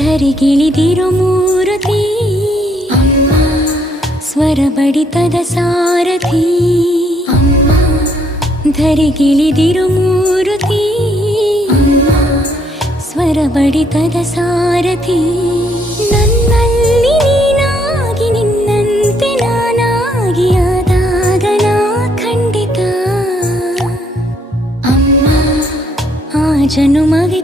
ಧರಿಗಿಳಿದಿರು ಮೂರುತಿ ಅಮ್ಮ, ಸ್ವರ ಬಡಿತದ ಸಾರಥಿ ಅಮ್ಮ, ಧರಿಗಿಳಿದಿರು ಮೂರುತಿ ಅಮ್ಮ, ಸ್ವರ ಬಡಿತದ ಸಾರಥಿ. ನನ್ನಲ್ಲಿ ನೀನಾಗಿ ನಿನ್ನಂತೆ ನಾನಾಗಿ ಆದಾಗ ನಾ ಖಂಡಿತ ಅಮ್ಮ, ಆ ಜನುಮವಿ